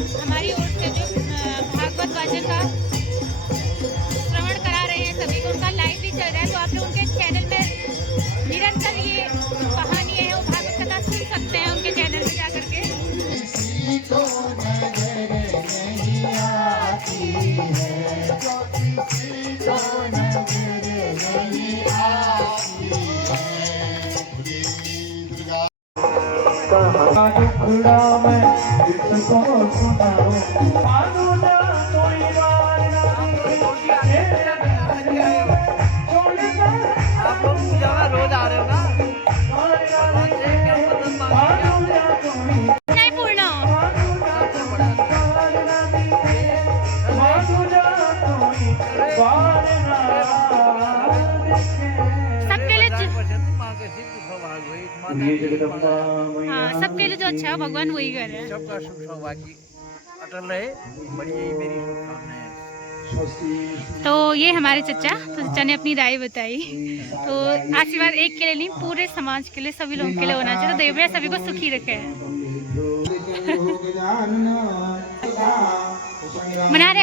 हमारी ओर से जो भागवत वाचन का श्रवण करा रहे हैं सभी को, उनका लाइव भी चल रहा है, तो आप लोग उनके चैनल में निरंतर ये जो कहानी है वो भागवत कथा सुन सकते हैं उनके चैनल में जाकर के। आप लोग पूजा में रोज आ रहे हो ना? नहीं पूर्ण सबके लिए हाँ, सबके लिए जो अच्छा है भगवान वही कर रहे हैं। सबका सुख सौभाग्य अटल रहे, बड़ी यही मेरी शुभकामनाएं है। तो ये हमारे चचा, तो चचा ने अपनी राय बताई। तो आशीर्वाद एक के लिए नहीं, पूरे समाज के लिए, सभी लोगों के लिए होना चाहिए। तो देव सभी को सुखी रखे हैं।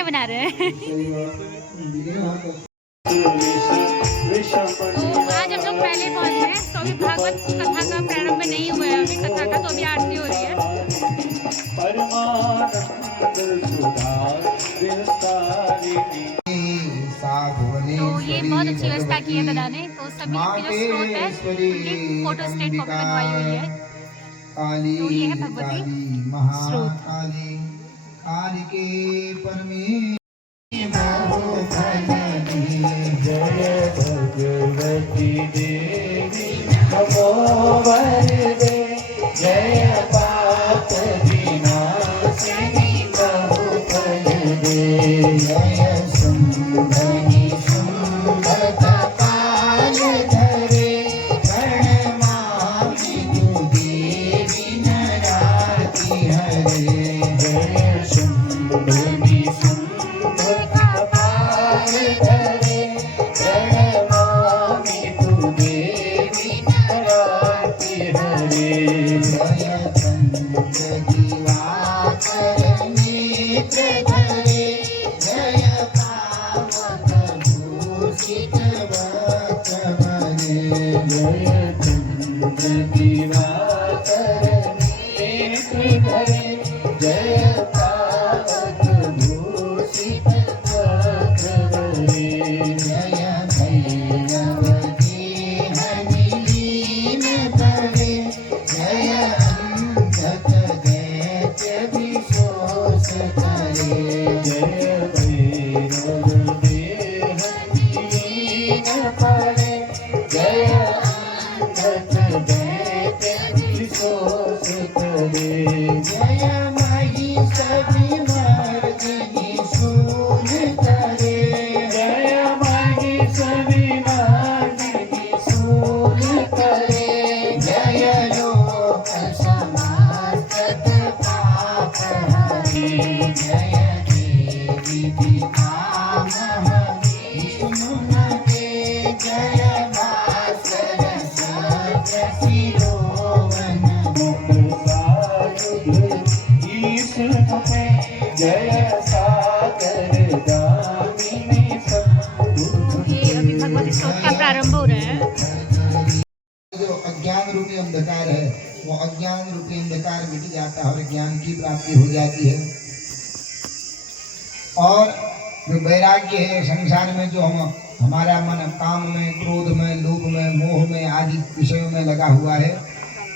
बना रहे हैं। तो आज हम लोग पहले पहुंच गए, तो अभी भागवत कथा का प्रारंभ नहीं हुआ है अभी कथा का, तो अभी आरती हो रही है। तो ये बहुत अच्छी व्यवस्था की है दादा ने। तो सभी की जो स्रोत है उनकी फोटो स्टेट कॉपी बनवाई हुई है। तो ये है भगवती स्रोत। प्रारंभ हो रहा है। जो अज्ञान रूपी अंधकार है वो अज्ञान रूपी अंधकार मिट जाता है और ज्ञान की प्राप्ति हो जाती है। और जो वैराग्य है संसार में, जो हमारा मन काम में, क्रोध में, लोभ में, मोह में आदि विषयों में लगा हुआ है,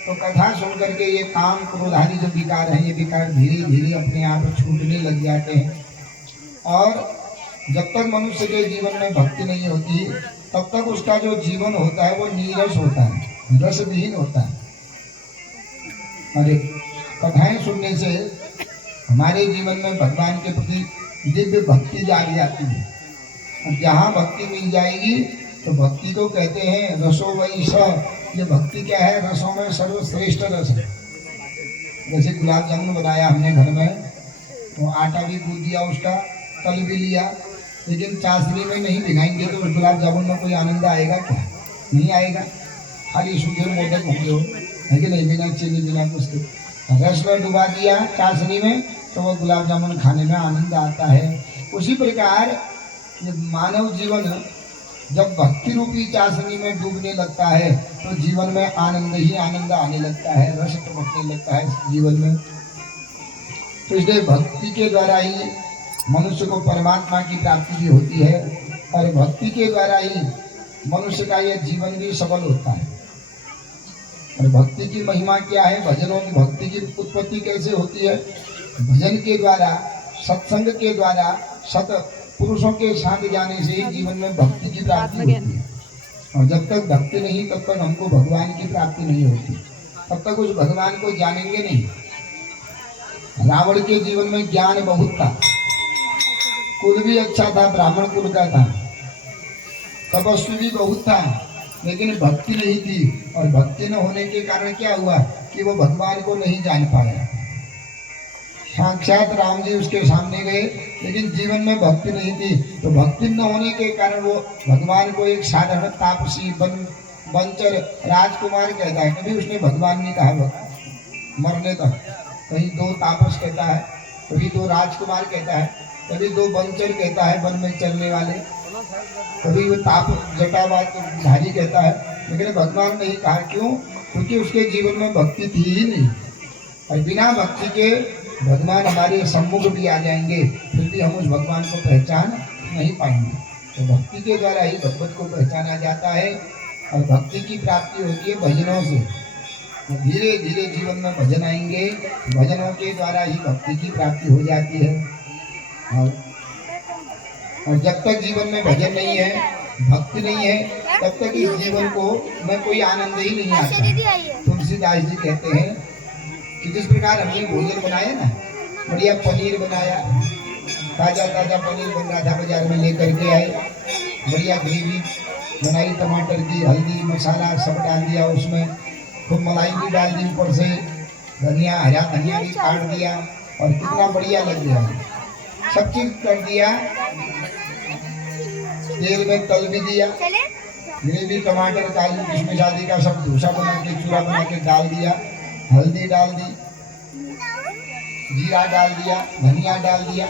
तो कथा सुन करके ये काम क्रोध आदि जो विकार है, ये विकार धीरे धीरे अपने आप छूटने लग जाते हैं। और जब तक मनुष्य के जीवन में भक्ति नहीं होती तब तक उसका जो जीवन होता है वो नीरस होता है, रसविहीन होता है। अरे कथाएं सुनने से हमारे जीवन में भगवान के प्रति दिव्य भक्ति जाग जाती है। और जहाँ भक्ति मिल जाएगी तो भक्ति को कहते हैं रसो वही स। ये भक्ति क्या है? रसों में सर्वश्रेष्ठ रस है। जैसे गुलाब जामुन बनाया हमने घर में, तो आटा भी गूंद दिया, उसका तल भी लिया, लेकिन चाशनी में नहीं भिगाएंगे तो उस गुलाब जामुन में कोई आनंद आएगा क्या? नहीं आएगा। खाली सूखे मोदक होंगे, है कि नहीं? बिना चीनी बिना कुछ। रस में डुबा दिया चाशनी में तो वो गुलाब जामुन खाने में आनंद आता है। उसी प्रकार ये मानव जीवन जब भक्ति रूपी चाशनी में डूबने लगता है तो जीवन में आनंद ही आनंद आने लगता है, रस टपकने लगता है जीवन में। तो इसलिए भक्ति के द्वारा ही मनुष्य को परमात्मा की प्राप्ति भी होती है और भक्ति के द्वारा ही मनुष्य का यह जीवन भी सफल होता है। और भक्ति की महिमा क्या है, भजनों की भक्ति की उत्पत्ति कैसे होती है? भजन के द्वारा, सत्संग के द्वारा, सत पुरुषों के साथ जाने से ही जीवन में भक्ति की प्राप्ति होती है। और जब तक भक्ति नहीं तब तक हमको भगवान की प्राप्ति नहीं होती, तब तक उस भगवान को जानेंगे नहीं। रावण के जीवन में ज्ञान बहुत था, कुल भी अच्छा था, ब्राह्मण कुल का था, तपस्वी भी बहुत था, लेकिन भक्ति नहीं थी। और भक्ति न होने के कारण क्या हुआ कि वो भगवान को नहीं जान पाया। साक्षात राम जी उसके सामने गए, लेकिन जीवन में भक्ति नहीं थी। तो भक्ति न होने के कारण वो भगवान को एक साधारण तापसी बंचर राजकुमार कहता है। कभी उसने भगवान नहीं कहा मरने तक। कहीं दो तापस कहता है, कभी दो राजकुमार कहता है, कभी दो बंचर कहता है वन में चलने वाले, कभी वो ताप जटावात धारी कहता है, लेकिन भगवान नहीं कहा। क्यों? क्योंकि उसके जीवन में भक्ति थी ही नहीं। और बिना भक्ति के भगवान हमारे सम्मुख भी आ जाएंगे, फिर भी हम उस भगवान को पहचान नहीं पाएंगे। तो भक्ति के द्वारा ही भगवत को पहचाना जाता है और भक्ति की प्राप्ति होती है भजनों से। तो धीरे धीरे जीवन में भजन आएंगे, भजनों के द्वारा ही भक्ति की प्राप्ति हो जाती है। और जब तक जीवन में भजन नहीं है, भक्ति नहीं है, तब तक इस जीवन को में कोई आनंद ही नहीं आता। तुलसीदास जी कहते हैं कि जिस प्रकार हमने भोजन बनाया ना, बढ़िया पनीर बनाया, ताज़ा ताज़ा पनीर बन रहा था, बाजार में लेकर के आए, बढ़िया ग्रेवी बनाई, टमाटर की, हल्दी, मसाला सब डाल दिया उसमें, खूब मलाई भी डाल दी ऊपर से, धनिया, हरा धनिया भी काट दिया और कितना बढ़िया लग गया। सब चीज कर दिया, तेल में तल भी दिया, ग्रेवी, टमाटर, काजू, किशमिश आदि का सब डोसा बना के, चूरा बना के डाल दिया, हल्दी डाल दी, जीरा डाल दिया, धनिया डाल दिया,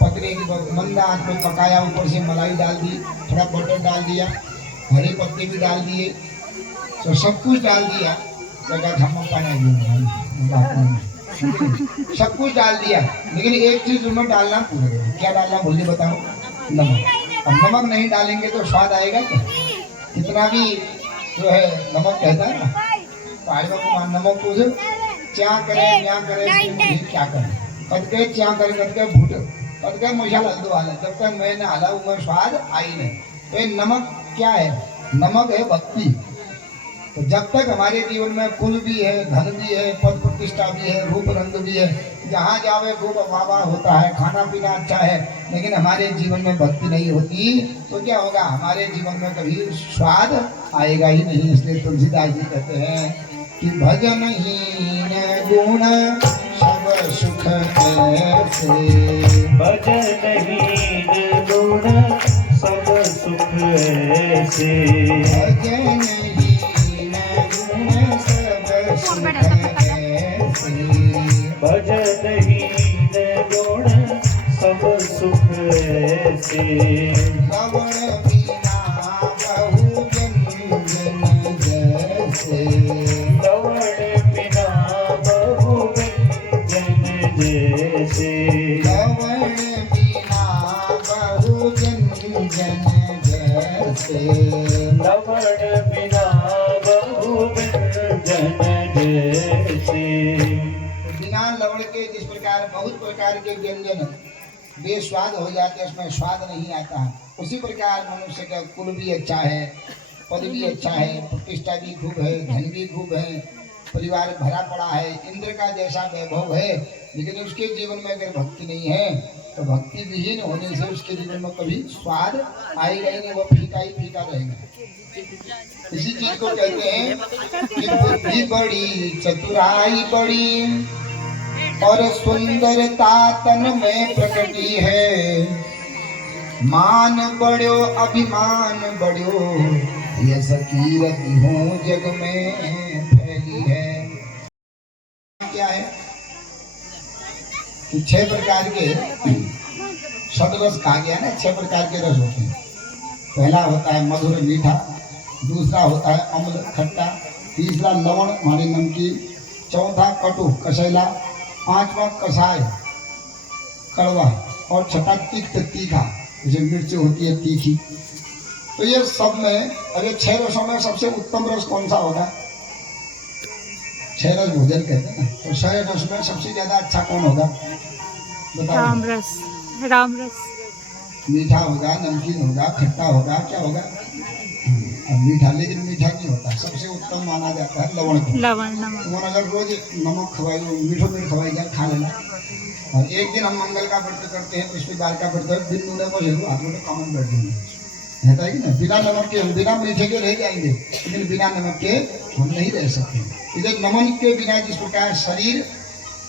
पकड़े की मंदा आंच में पकाया, ऊपर से मलाई डाल दी, थोड़ा बटर डाल दिया, हरे पत्ते भी डाल दिए, तो सब कुछ डाल दिया। सब कुछ डाल दिया, लेकिन एक चीज उसमें डालना भूल गए। क्या डालना भूलिए बताओ? नमक। अब नमक नहीं डालेंगे तो स्वाद आएगा क्या? कितना भी जो है नमक कहता है ना, पहाड़ियों को नमक को क्या करें क्या करें क्या करें, कद के क्या करें, कद के भूट, कद के मसाला हल्दो हाल, जब तक मैं न हाला उसमें स्वाद आई नहीं। तो नमक क्या है? नमक है भक्ति। तो जब तक हमारे जीवन में कुल भी है, धन भी है, पद प्रतिष्ठा भी है, रूप रंग भी है, जहाँ जावे खूब वाह होता है, खाना पीना अच्छा है, लेकिन हमारे जीवन में भक्ति नहीं होती तो क्या होगा? हमारे जीवन में कभी स्वाद आएगा ही नहीं। इसलिए तुलसीदास जी कहते हैं कि भजन हीन गुण सब सुख ऐसे, भजन हीन गुण सब सुख ऐसे, भजन भजन हीन गुण सब सुख ऐसे, श्रवण बिना बहु जन जैसे, श्रवण बिना बहु जन जैसे, श्रवण बिना बहु जन जैसे, श्रवण बिना बहु जन जैसे। बिना लवण के जिस प्रकार बहुत प्रकार के व्यंजन बेस्वाद हो जाते हैं, उसमें स्वाद नहीं आता, उसी प्रकार मनुष्य का कुल भी अच्छा है, पद भी अच्छा है, प्रतिष्ठा भी खूब है, धन भी खूब है, परिवार भरा पड़ा है, इंद्र का जैसा वैभव है, लेकिन उसके जीवन में अगर भक्ति नहीं है तो भक्ति विहीन होने से उसके जीवन में कभी स्वाद आएगा ही नहीं, वो फीका ही फीका रहेगा। इसी चीज को कहते हैं कि बुद्धि बड़ी, चतुराई बड़ी और सुंदरता तन में प्रकटी है, मान बड़ो अभिमान बड़ो, ये सकीरति हो जग में फैली है। क्या है? कि 6 प्रकार के षड्रस कहा गया ना, 6 प्रकार के रस होते हैं। पहला होता है मधुर मीठा, दूसरा होता है अम्ल खट्टा, तीसरा लवण माने नमकीन, चौथा कटु कसैला, पांचवा कषाय कड़वा और छठा तिक्त तीखा, जैसे मिर्च होती है तीखी। तो ये सब में अगर 6 रसों में सबसे उत्तम रस कौन सा होगा? 6 रस भोजन कहते हैं ना, तो 6 रस में सबसे ज्यादा अच्छा कौन होगा बताओ? राम रस, राम रस। मीठा होगा, नमकीन होगा, खट्टा होगा, क्या होगा? मीठा, लेकिन मीठा नहीं होता। सबसे उत्तम माना जाता है लवण को। लवण नमक। तो अगर रोज नमक खवाई, मीठो मीठ खवाई जाए, खा लेना। और एक दिन हम मंगल का व्रत करते हैं, बृहस्पतिवार का व्रत, बिन नूने को जरूर हाथ में कॉमन कर देंगे, रहता है कि ना? बिना नमक के, बिना मीठे के रह जाएंगे, लेकिन बिना नमक के हम नहीं रह सकते। इसलिए नमन के बिना जिस प्रकार शरीर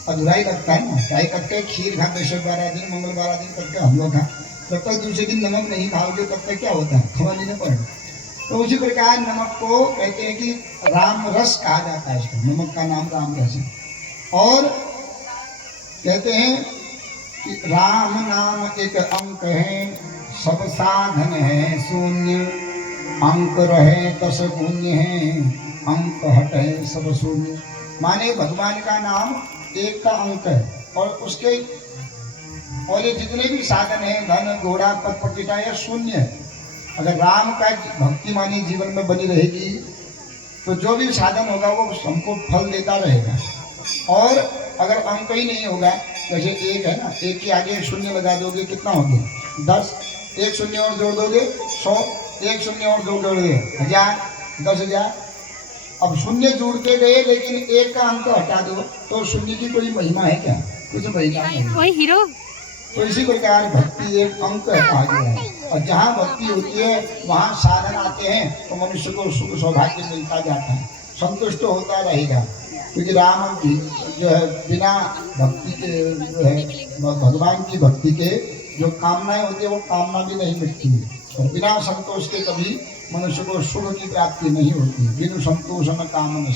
अधूराई लगता है ना, चाहे कब खीर खा, बृहस्पतिवार 12 दिन, मंगल 12 दिन करके हम लोग खा, जब तक दूसरे दिन नमक नहीं खाओगे तब तक क्या होता है? खवा नहीं पड़ेगा। तो उसी प्रकार नमक को कहते हैं कि राम रस कहा जाता है। इसको नमक का नाम राम रस है। और कहते हैं कि राम नाम एक अंक है, सब साधन है शून्य, अंक रहे 10 पुण्य है, अंक हटे सब शून्य। माने भगवान का नाम एक का अंक है, और उसके और ये जितने भी साधन है, धन घोड़ा पद प्रतिष्ठा, यह शून्य है। अगर राम का भक्ति मानी जीवन में बनी रहेगी तो जो भी साधन होगा वो हमको फल देता रहेगा। और अगर अंक ही नहीं होगा, जैसे एक है ना, एक के आगे 1 शून्य लगा दोगे, कितना हो गया? 10, 1 शून्य और जोड़ दोगे 100, 1 शून्य और जोड़ दोगे 1000, 10,000। अब शून्य जोड़ते गए, लेकिन एक का अंक हटा दो तो शून्य की कोई महिमा है क्या? कुछ महिमा नहीं। वही हीरो। तो इसी प्रकार भक्ति एक अंक कहा गया है, और जहाँ भक्ति होती है वहाँ साधन आते हैं, तो मनुष्य को सुख सौभाग्य मिलता जाता है, संतुष्ट होता रहेगा। क्योंकि राम जो है बिना भक्ति के, जो है भगवान की भक्ति के जो कामनाएं होती है वो कामना भी नहीं मिटती, और बिना संतोष के कभी मनुष्य को सुख की प्राप्ति नहीं होती। बिनु संतोष में काम न।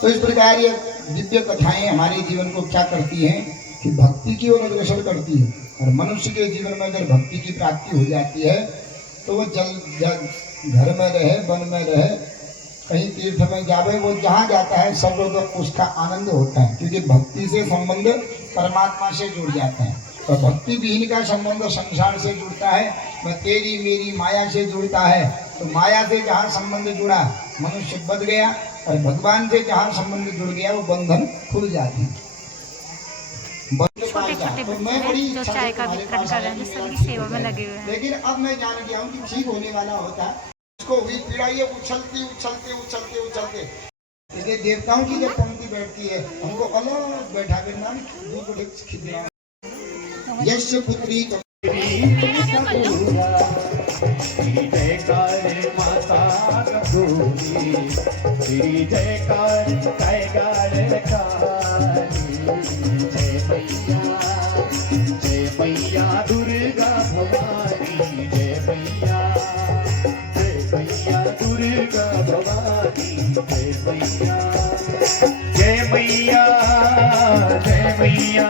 तो इस प्रकार ये दिव्य कथाएं हमारे जीवन को क्या करती हैं कि भक्ति की ओर अग्रसर करती है। और मनुष्य के जीवन में अगर भक्ति की प्राप्ति हो जाती है तो वो घर में रहे, वन में रहे, कहीं तीर्थ में जावे, वो जहाँ जाता है सब लोग उसका आनंद होता है, क्योंकि भक्ति से संबंध परमात्मा से जुड़ जाता है। तो भक्ति विहीन का संबंध संसार से जुड़ता है, वह तेरी मेरी माया से जुड़ता है। तो माया से जहाँ संबंध जुड़ा मनुष्य बच गया, और भगवान से जहाँ संबंध जुड़ गया वो बंधन खुल जाते हैं। छोटे छोटे बच्चे हैं जो चाय का वितरण कर रहे हैं, जो सभी सेवा में लगे हुए हैं। लेकिन अब मैं जान गया हूँ कि ठीक होने वाला होता है, उसको हुई पीड़ा ये उछलते उछलते उछलते उछलते, इसलिए देवताओं की जब पंक्ति बैठती है हमको अलग बैठा के नाम दूध खिलाना। यश पुत्री जयकार माता गौरी, श्री जयकार जयकार जय मैया दुर्गा भवानी, जय मैया दुर्गा भवानी, जय मैया जय मैया जय मैया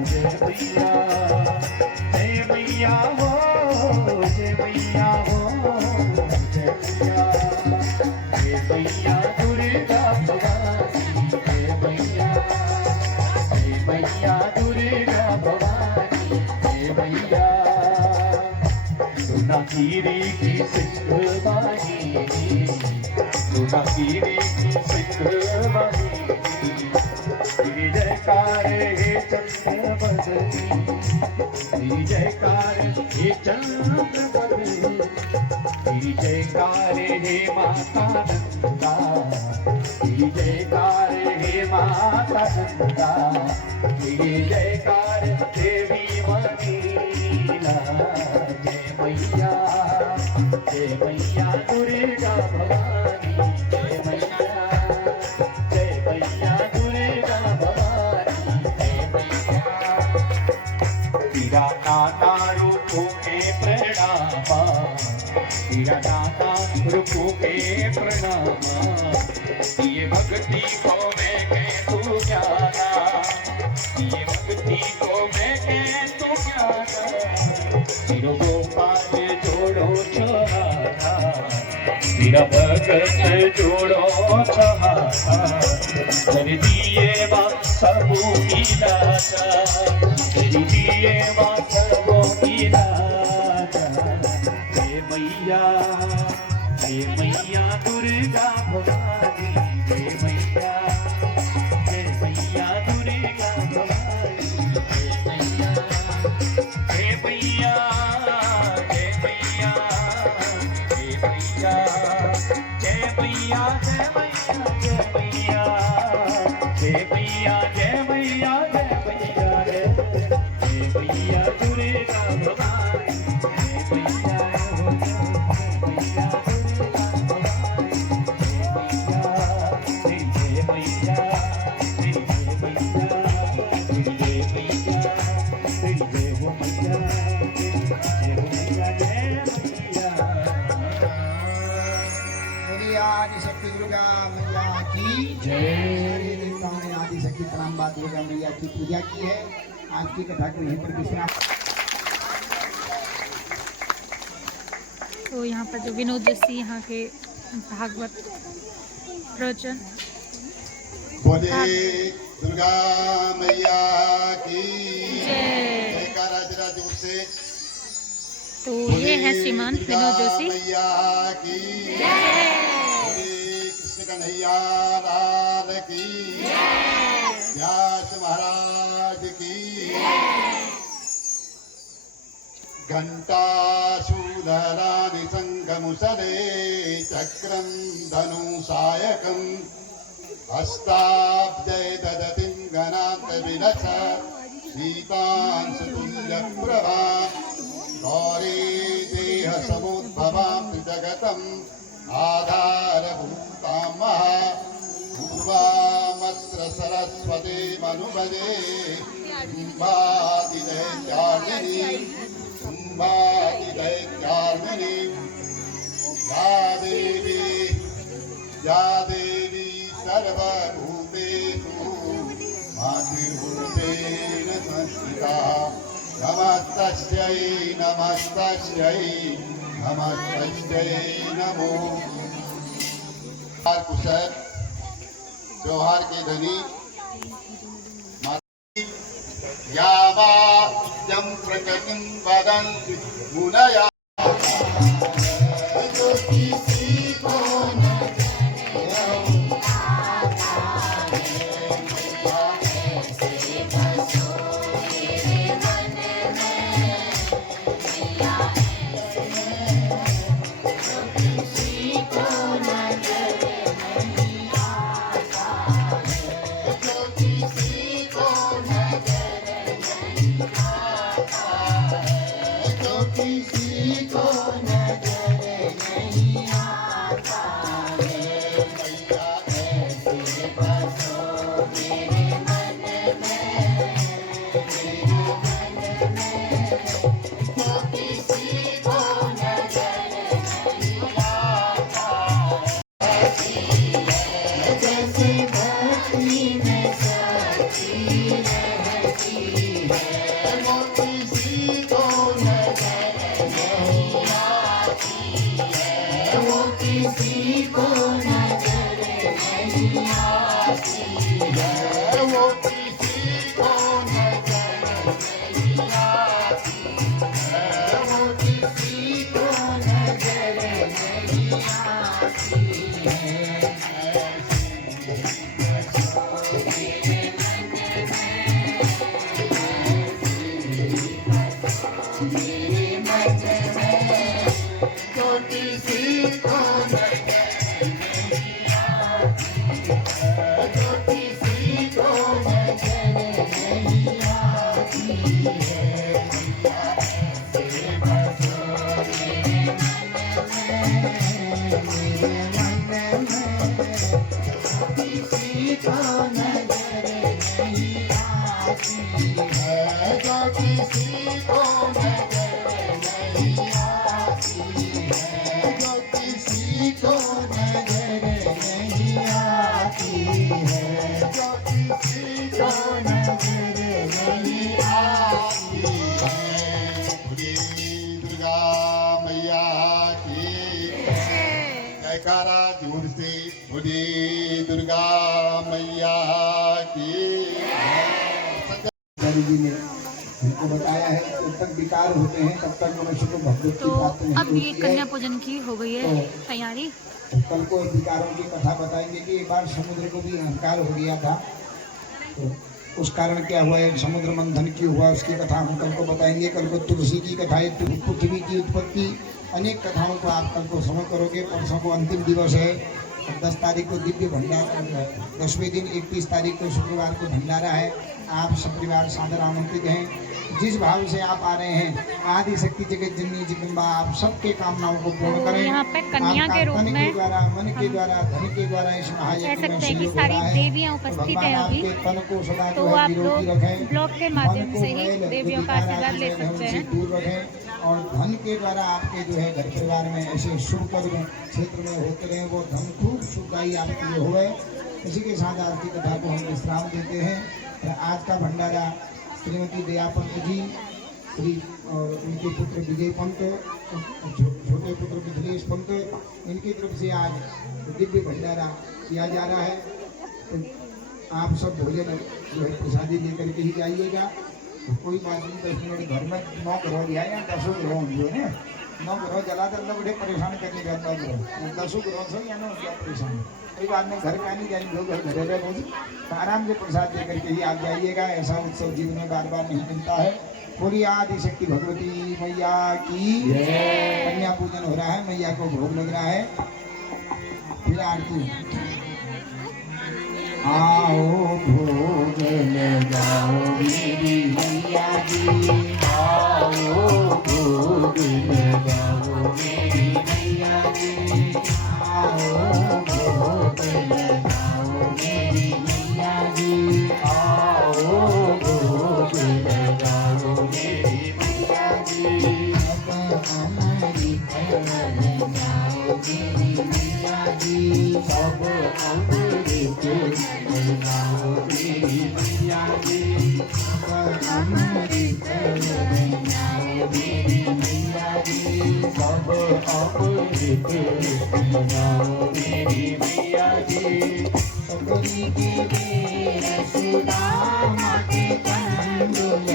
जय मैया जय मैया हो, जय मैया हो, जय मैया दुर्गा भवानी, जय मैया दुर्गा भवानी, जय मैया सुनाखीरी की सिंहवानी, सुनाखीरी की सिंहवानी, तेरी जयकार हे चंद्र बदनी, तेरी जयकार हे चंद्र बदनी, तेरी जयकार हे माता नंदा, तेरी जयकार हे माता नंदा, तेरी जयकार देवी मनीला, जय मैया दुर्गा भवानी, जय मैया दुर्गा भवानी, जय मैया तेरा नाना रूपों के प्रणाम, तेरा नाना रूपों के प्रणाम, ये भक्ति को मैं कह तू जाना, तेरो गोपाल जोड़ो छहारा तेरा भगत जोड़ो छहारा तेरे दिए वा सबू की दाता तेरी दिए वा सबू की दाता हे मैया दुर्गा भवानी हे मैया दुर्गा भवानी हे मैया जय मैया हे मैया जय मैया जय मैया जय मैया जय मैया जय मैया जय मैया जय मैया दुर्गा भवानी हे मैया आदिशक्ति दुर्गा मैया की जय। देवताओं ने आदिशक्ति प्रणाम बात दुर्गा मैया की पूजा की है। आज की कथा को यहीं पर विश्राम। तो यहाँ पर जो विनोद जोशी यहाँ के भागवत प्रवचन बोले दुर्गा मैया की जय। जयकारा जरा जोर से। तो ये है श्रीमान विनोद जोशी। मैया की बोले कृष्ण कन्हैया लाल की व्यास महाराज की घंटा शूलरानि संगमुसले चक्रं धनु सायकम् हस्ताब्जय ददतिं गणान्तविलस शीतांशुतुल्यप्रभा गौरी देहसमुद्भवां त्रिजगतम् आधारभूतां महा पूर्वामत्र सरस्वती मनुभजे कुम्भादिदैत्यार्मिनी कुम्भादिदैत्यार्मिनी या देवी सर्वभूतेषु मातृरूपेण संस्थिता नमस्तस्यै नमस्तस्यै नमस्तस्यै नमो। कुशल त्योहार के धनी यावाद्यं प्रकृतिं वदन्ति मुनया बोली दुर्गा मैया की। जी ने हमको बताया है कि जब तक विकार होते हैं तब तक मनुष्य को भगवत की तो प्राप्ति नहीं अब ये होती कन्या है। पूजन की हो गई है तैयारी। तो कल को विकारों की कथा बताएंगे कि एक बार समुद्र को भी अहंकार हो गया था, तो उस कारण क्या हुआ, एक समुद्र मंथन क्यों हुआ उसकी कथा हम कल को बताएंगे। कल को तुलसी की कथा, पृथ्वी की उत्पत्ति, अनेक कथाओं को आप कल को श्रवण करोगे। परसों को अंतिम दिवस है, 10 तारीख को दिव्य भंडारा, 10वें दिन 31 तारीख को शुक्रवार को भंडारा है। आप सपरिवार सादर आमंत्रित हैं। जिस भाव से आप आ रहे हैं, आदि शक्ति जगत जननी जगदम्बा आप सबके कामनाओं को पूर्ण तो करें। यहाँ पे कन्या के रूप में के द्वारा, मन के द्वारा, धन के द्वारा इस महायज्ञ कह में सकते हैं कि सहयोग सारी हो रहा है। देवियाँ उपस्थित हैं अभी। आपके तन को सदा तो जो है आप निरोगी लोग रखें। ब्लॉग के माध्यम से ही मन को देवियों का आशीर्वाद ले सकते हैं। दूर रखें और धन के द्वारा आपके जो है घर परिवार में ऐसे शुभ कर्म क्षेत्र में होते रहे, वो धन खूब सुखदायी आपके लिए हुए। इसी के साथ आज की कथा को हम विश्राम देते हैं। और आज का भंडारा श्रीमती दया पंत जी, श्री और उनके पुत्र विजय पंत, छोटे पुत्र मिथिलेश पंत, इनकी तरफ से आज दिव्य भंडारा किया जा रहा है। तो आप सब भोजन जो है प्रसादी लेकर के ही जाइएगा। तो कोई बात नहीं, 10 मिनट घर में 9 घरों लिया या 10 घरों जो है ना, 9 घरों जला कर बड़े परेशान करने जाता है। 10 घरों से या ना क्या परेशान, कोई बात नहीं, घर का नहीं जाएंगे लोग, घर घरे रहे तो आराम से प्रसाद लेकर के ही आप जाइएगा। ऐसा उत्सव जीवन में बार बार नहीं मिलता है। पूरी आदि शक्ति भगवती मैया की कन्या पूजन हो रहा है, मैया को भोग लग रहा है। फिर आरती, आओ भोग लगाओ मेरी मैया जी, आओ भोग लगाओ मेरी मैया जी, आओ भोग लगाओ मेरी मैया जी, आओ भोग लगाओ मेरी मैया जी। अब अमृत लगाओ मेरी मैया जी, अब अमृत लगाओ मेरी मैया जी, अब अमृत लगाओ मेरी मैया जी, अब अमृत लगाओ मेरी मैया जी। सबरी के बेर सुदामा के कंदुल,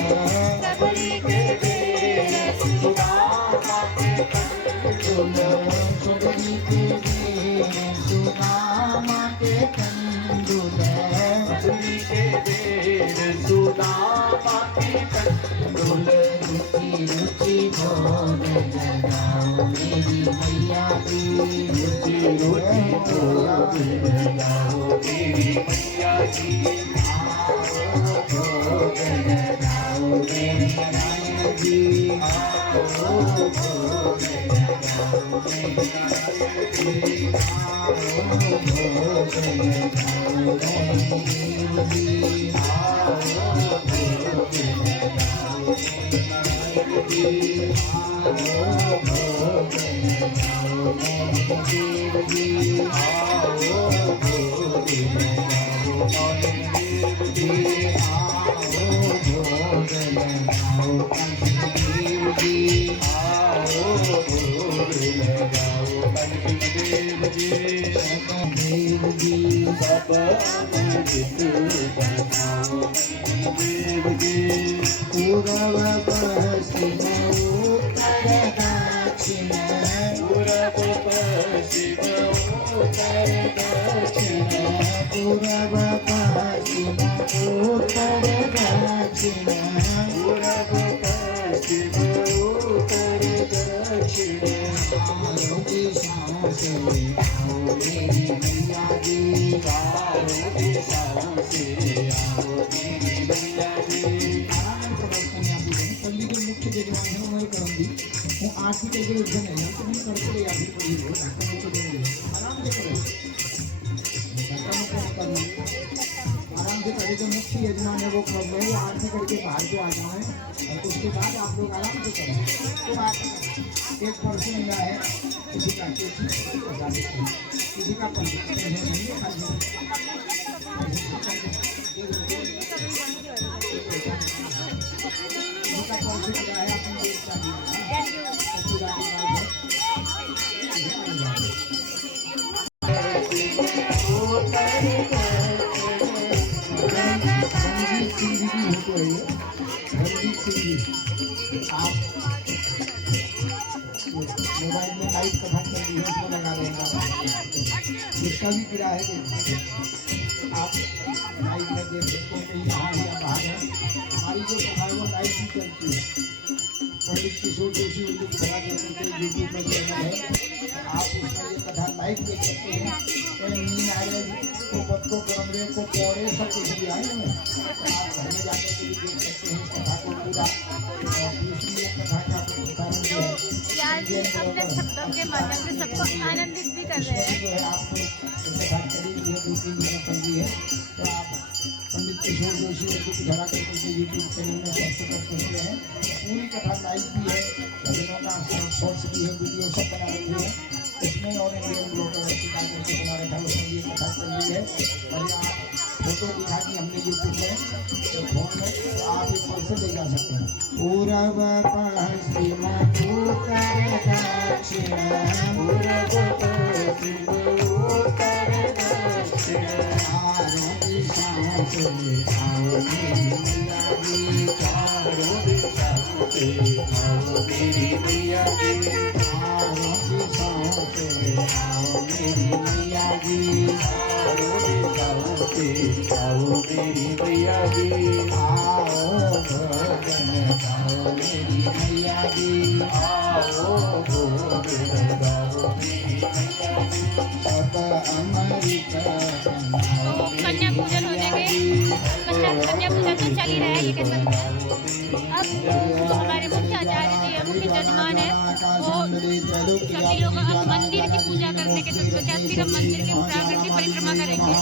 सबरी के बेर सुदामा के कंदुल, सबरी के बेर सुदामा के कंदुल, सबरी के बेर सुदामा के कंदुल, रुचि रुचि भोग लगाओ मेरी मैया जी, रुचि रुचि भोग लगाओ मेरी मैया जी, आओ भोग लगाओ मेरी मैया जी, आओ भोग लगाओ मेरी मैया जी, आओ भोग लगाओ मेरी जी, आओ भोग लगाओ मेरी जी, आओ भोग लगाओ मेरी जी, आओ भोग लगाओ मेरी जी, आओ भोग लगाओ कंचन जी, आओ भोग लगाओ कंचन जी, देव जी सब अमृत बनाओ देव जी, पूरब पश्चिम उत्तर दक्षिण, पूरब पश्चिम उत्तर दक्षिण, पूरब पश्चिम उत्तर दक्षिण, पूरब पश्चिम उत्तर दक्षिण, चारों दिशाओं से आओ मेरी मैया जी, चारों दिशाओं से आओ मेरी मैया जी। पल्ली के मुख्य जजमान है हमारे करमदी, वो आरती करके उठने हैं तो हम करते हैं अभी पड़ी हो धक्का मुक्का देंगे, आराम से करो, धक्का मुक्का मत करना, आराम से करे। जो मुख्य यजमान है वो कर लो, आरती करके बाहर को आ जाए और उसके बाद आप लोग आराम से करें। तो आप एक पर्ची मिला है, किसी का किसी का पंडित नहीं है। है ये रणजीत सिंह जी। आप मोबाइल में लाइव कथा चल रही है उसमें लगा देगा, इसका भी किराया है। आप लाइव में देख सकते हैं कि यहाँ या बाहर है। हमारी जो कथा है वो लाइव भी चलती है। पंडित किशोर जोशी उर्दू कथा करके यूट्यूब पर चैनल है, आप उसमें ये कथा लाइव देख सकते हैं। नींद आ रही को बच्चों कमरे को पौड़े सब कुछ भी आए हैं, आप घर में जाकर के भी देख सकते हैं कथा को पूरा। दूसरी एक कथा का प्रसारण जो है यार जी अपने शब्दों के माध्यम से सबको आनंदित भी कर रहे हैं। जो है आपको कथा करी हुई है 2-3 मिनट चल रही है, तो आप पंडित किशोर जोशी उर्दू कथा करके यूट्यूब चैनल में सर्च कर सकते हैं। पूरी कथा लाइव भी है, भजनों का शॉर्ट्स भी है, वीडियो सब बना रखी है इसमें, और इंडियन ब्लॉगर करके बना रखा है उसमें ये कथा चल रही है। और यहाँ फोटो दिखा दी हमने यूट्यूब में तो फोन में, तो आप एक पर से ले जा सकते हैं। पूरब पश्चिम उत्तर दक्षिण, पूरब पश्चिम उत्तर दक्षिण, चारों दिशाओं से आओ मेरी मैया जी, चारों दिशाओं से आओ मेरी मैया जी, चारों दिशाओं से आओ मेरी मैया जी, चारों दिशाओं से आओ मेरी मैया जी, आओ भजन गाओ मेरी मैया जी, आओ भजन गाओ मेरी मैया जी, सब अमृत तो कन्या पूजन होने के कन्या पूजन तो चल ही रहा है, ये कह सकते हैं। अब हमारे मुख्य आचार्य जी है, मुख्य जजमान है, वो सभी लोग अब मंदिर की पूजा करने के पश्चात फिर हम मंदिर के प्रांगण की परिक्रमा करेंगे।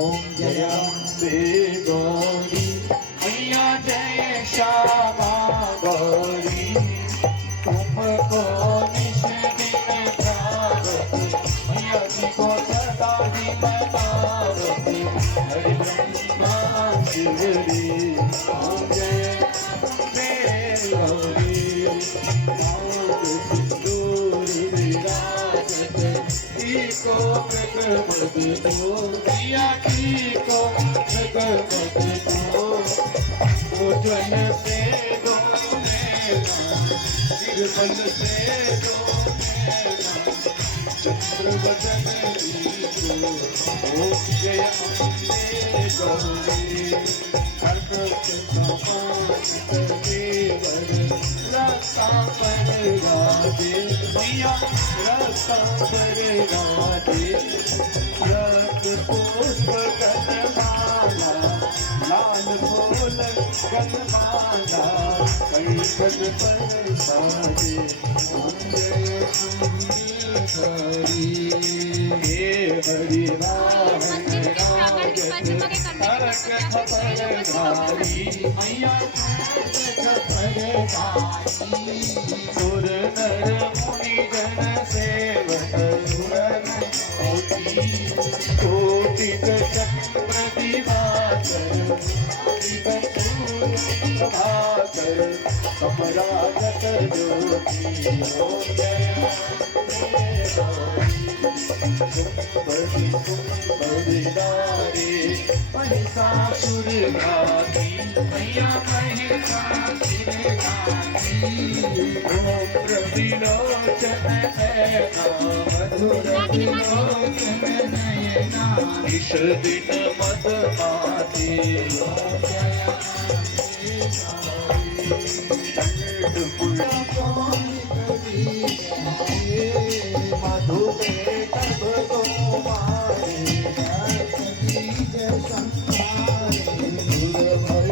ओम जय गौरी मैया जय श्यामा गौरी, तुमको निश दिन प्रागत मैया जी को सदा ही मनावती, हरि ब्रह्मा शिवरी ओम जय गौरी, मौत सिंदूर विराजत को प्रगमत को मैया की को प्रगमत को, भोजन से दो नैना निर्बल से दो नैना, चंद्र बदन को ओम जय अम्बे गौरी, भगत समान देवर रसा पर राधे मैया, रसा पर राधे, रक्त पुष्प गणमाला लाल फूल गणमाला, कंकण पर साजे ओम जय अम्बे हरि, हे हरि राम घारी मैया सुर नर मुनि जन सेवक कोटि चक्र दिवाकर प्रभाकर समरागत ज्योति ओम जय बलिदारी महिषासुर घाती मैया महिषासुर घाती, ओम रविलोचन नयना मधुर विलोचन नयना, इस दिन मदमाती ओम जय मधु में तब तो मारे बीज संसारे, दुर्भय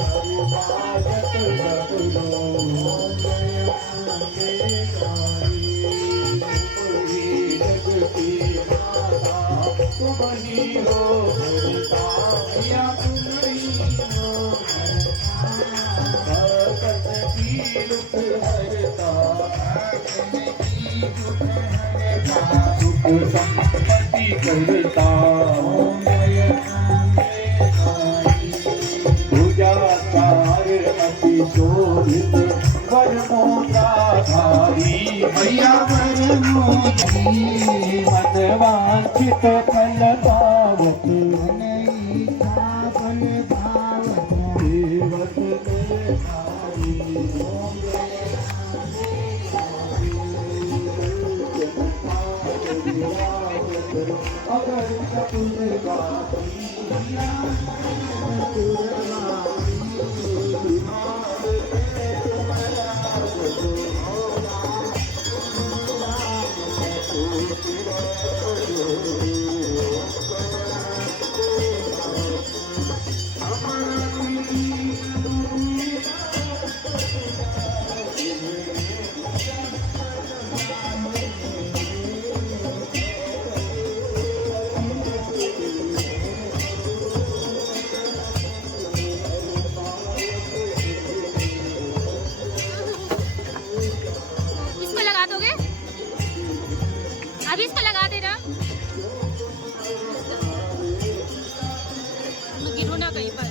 बाजत सब लोग जगती माता तुम्ही हो भरता या तुम्ही हो भगत की दुख हरता सुख संपत्ति करता पूजा चार अति शोभित वरमोदाधारी भैया वरमोदी मन वांछित फल पावत फल पावत देवत नारी अगर तुम बात इसको लगा दोगे? अभी इसको लगा देना, गिरो ना कहीं पर।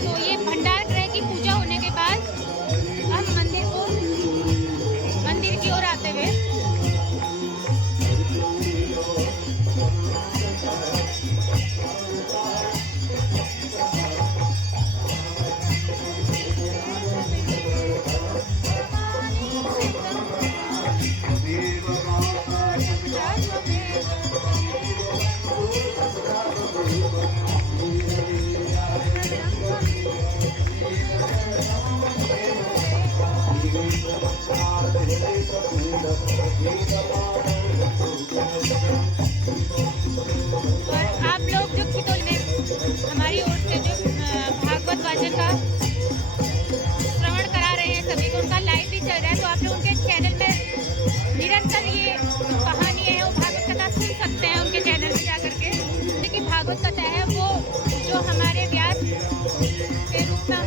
तो ये भंडार ग्रह की पूजा होने के बाद हम मंदिर की ओर आते हुए और आप लोग जो खितौल में हमारी ओर से जो भागवत वाचन का श्रवण करा रहे हैं सभी को, उनका लाइव भी चल रहा है, तो आप लोग उनके चैनल में निरंतर ये कहानी है वो भागवत कथा सुन सकते हैं उनके चैनल में जाकर के। क्योंकि भागवत कथा है वो जो हमारे व्यास के रूप में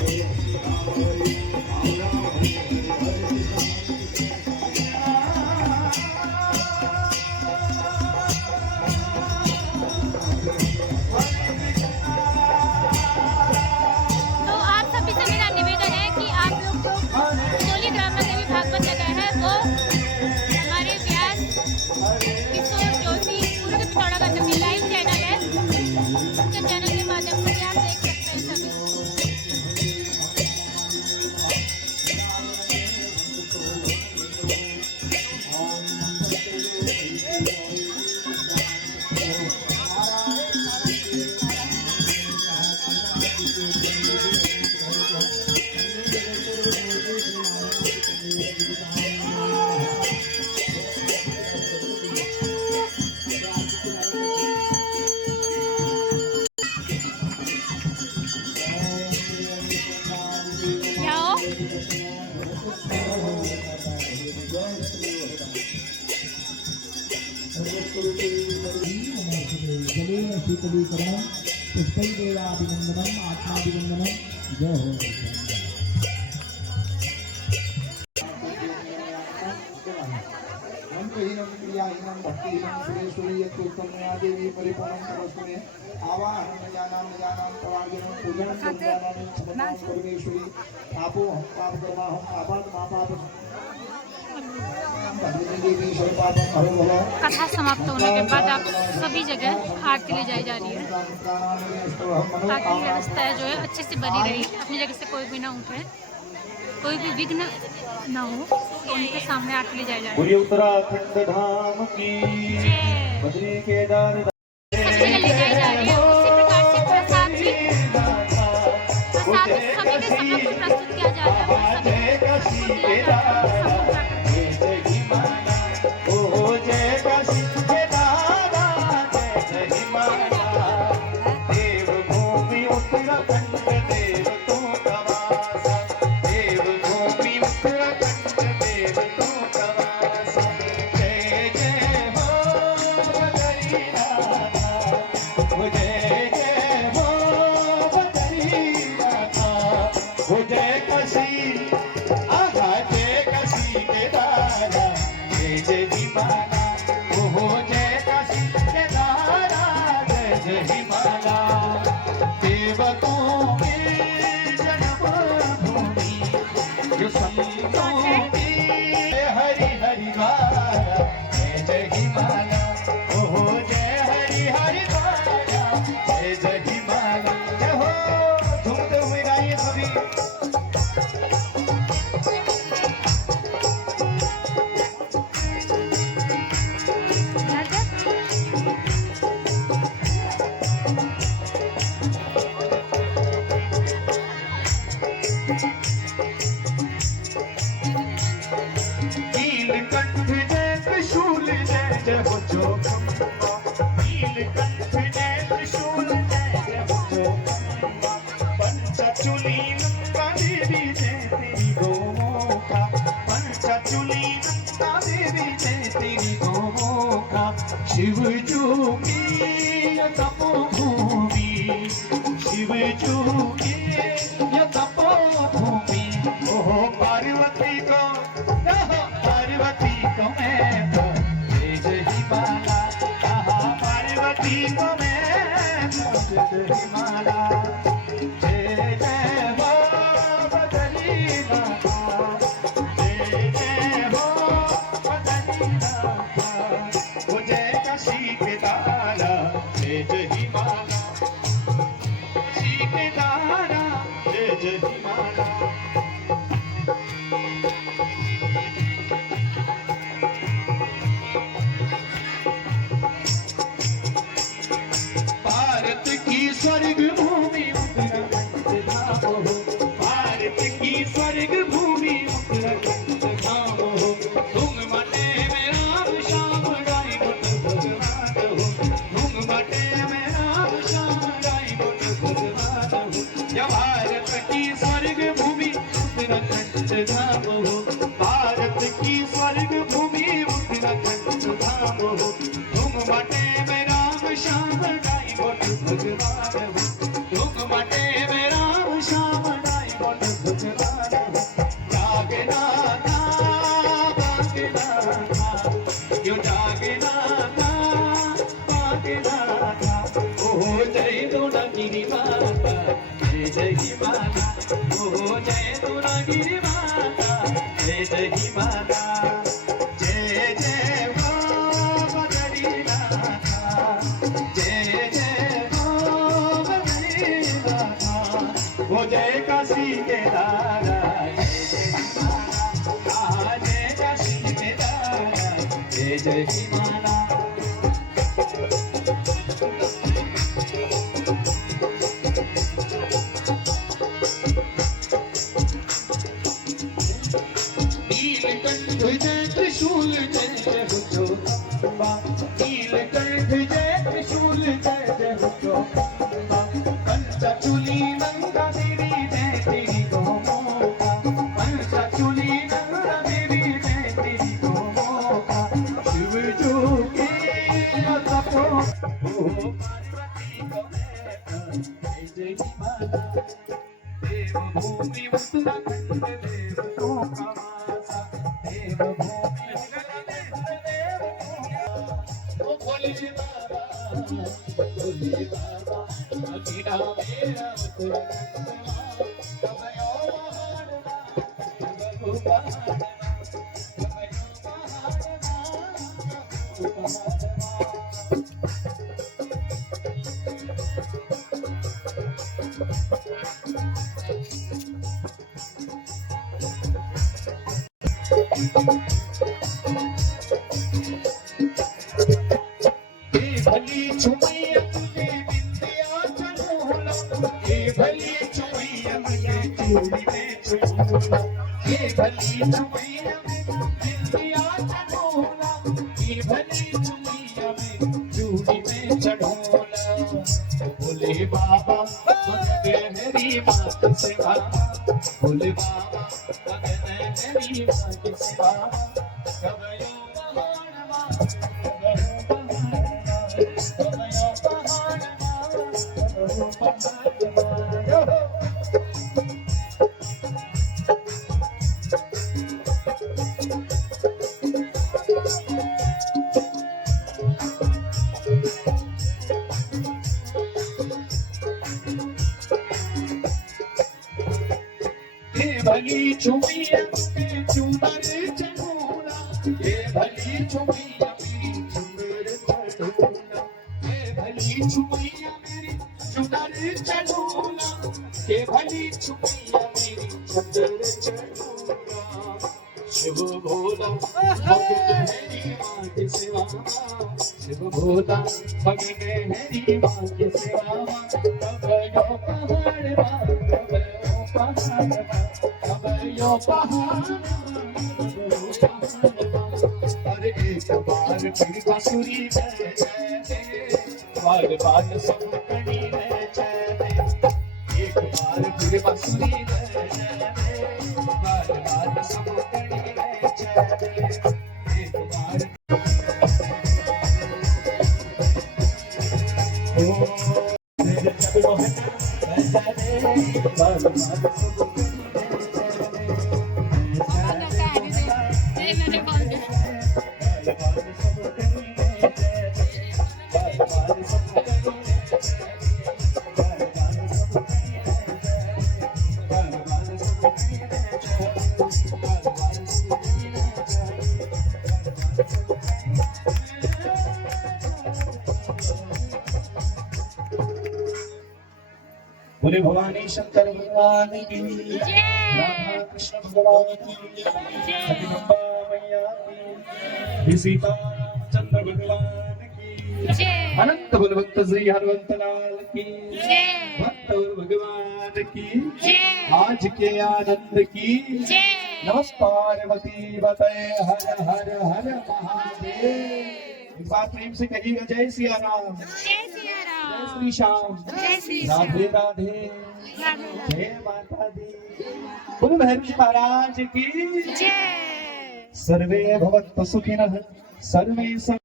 जलेन शीतलीकरणम पुष्पैदेवाभिनंदनम आत्माभिनंदनम जय हो। मंत्रहीनम क्रियाहीनम भक्तिहीनम सुरेश्वरी यत्कृतमया देवी परिपूर्णं सर्वस्वमे आवाहनं न जानां प्रवादिनं पूजनं संज्ञानां समर्पणं परमेश्वरी पापो हम पाप कर्मा हम पापात् मा पाप कथा समाप्त होने के बाद आप सभी जगह आरती ले जाई जा रही है ताकि व्यवस्था जो है अच्छे से बनी रही, अपनी जगह से कोई भी ना उठे, कोई भी विघ्न ना हो, तो उनके सामने आरती ले जाई जा रही बोलिए उत्तराखंड धाम की, है। बद्री केदार सभी जगह ले जाई जा रही है। उसी प्रकार से प्रसाद भी सभी के समक्ष प्रस्तुत किया जा रहा है, सभी को दिया जा रहा है समूह हरि हरि माला जय जय माला, ओहो जय हरि हरि माला जय जय माला, जय हो झूमते हुए गाइए सभी। नीलकंठ जय त्रिशूल जय जय हो जोखम्बा, नीलकंठ जय त्रिशूल जय जय हो जोखम्बा, पंचचूली नंदा देवी जय तेरी गोमुखा, पंचचूली नंदा देवी जय तेरी गोमुखा, शिव जू की तपोभूमि, शिव जू की तपोभूमि, ओहो पार्वती को मैं तो जय जय माला, पार्वती को मैं तो जय जय माला, जय जय हो बदरी माता, जय जय हो बदरी माता, वो जय काशी के तारा जय जय माला, काशी के तारा जय जय माला। भारत की स्वर्ग भूमि उत्तराखंड धाम हो, भारत की स्वर्ग भूमि उत्तराखंड धाम हो, तुम मटे में राम श्याम राय बुट भगवान हो, तुम मटे में राम श्याम राय बुट भगवान हो, या भारत की स्वर्ग भूमि उत्तराखंड धाम हो, भारत की स्वर्ग भूमि उत्तराखंड धाम हो, तुम मटे में राम श्याम राय बुट भगवान हो, तुम मटे में राम श्याम राय बुट भगवान हो, जागना ना बागना ना, क्यों जागना ना बागना ना, ओहो जय दुर्गागिरी माता जय जय माता, ओहो जय दुर्गागिरी माता जय जय माता, जय जय हो बदरी नाथा, जय जय हो बदरी नाथा, वो जय काशी के दारा जय जय माला, जय काशी के दारा जय जय माला। नीलकंठ जय त्रिशूल जय जय हो जोखम्बा, नीलकंठ जय त्रिशूल जय जय हो जोखम्बा, पंचचूली नंदा देवी जय तेरी गोमुखा, पंचचूली नंदा देवी जय तेरी गोमुखा, शिव जू की तपो ओ पार्वती को मैं जय जय माला, देवभूमि उत्तराखंड देव तो कमासा, देवभूमि देव ओ भोले बाबा, भोले बाबा, अकीड़ा मेरा उत्तराखंड, कमयो महान भगवान, कमयो भली चुमैया तुझे बिंदिया चढ़ोला, ये भली चुमैया मुझे चूड़ी में चढ़ोला, ये भली चुमैया में बिंदिया चढ़ोला, ये भली चुमैया में चूड़ी में चढ़ोला। भोले बाबा गहरी मात से बाबा, भोले बाबा गहरी मात से बाबा, कबयो भली चुमैया में चुनर चढ़ोला, ये भली चुमैया में चुनर चढ़ोला, ये भली चुमैया मेरी चुनर चढ़ोला, ये भली चुमैया मेरी चुनर चढ़ोला। शिव भोला भगत मेरी माँ के सिवा, शिव भोला भगत मेरी माँ के सिवा, कबयो पहाड़ कबयो पहाड़, अरे एक बार फिर बांसुरी बजाते, बार बार सब कड़ी बजाते, एक बार फिर बांसुरी बजाते, बार बार सब कड़ी बजाते, एक बार जब मोहना बजाते, बार बार सब बोले भवानी शंकर भगवान की, राधा कृष्ण भगवान की, जगदम्बा मैया की, सीता चंद्र भगवान की, अनंत बलवंत श्री हनुमंत लाल की, भक्त और भगवान की, आज के आनंद की, नमस्कार पार्वती बतय हर हर हर महादेव। एक बार प्रेम से कहिएगा जय सिया राम, जय सिया राम, जय श्री श्याम, जय श्री राधे राधे, जय माता दी। बोलो भैरव जी महाराज की जय। सर्वे भवन्तु सुखिनः, सर्वे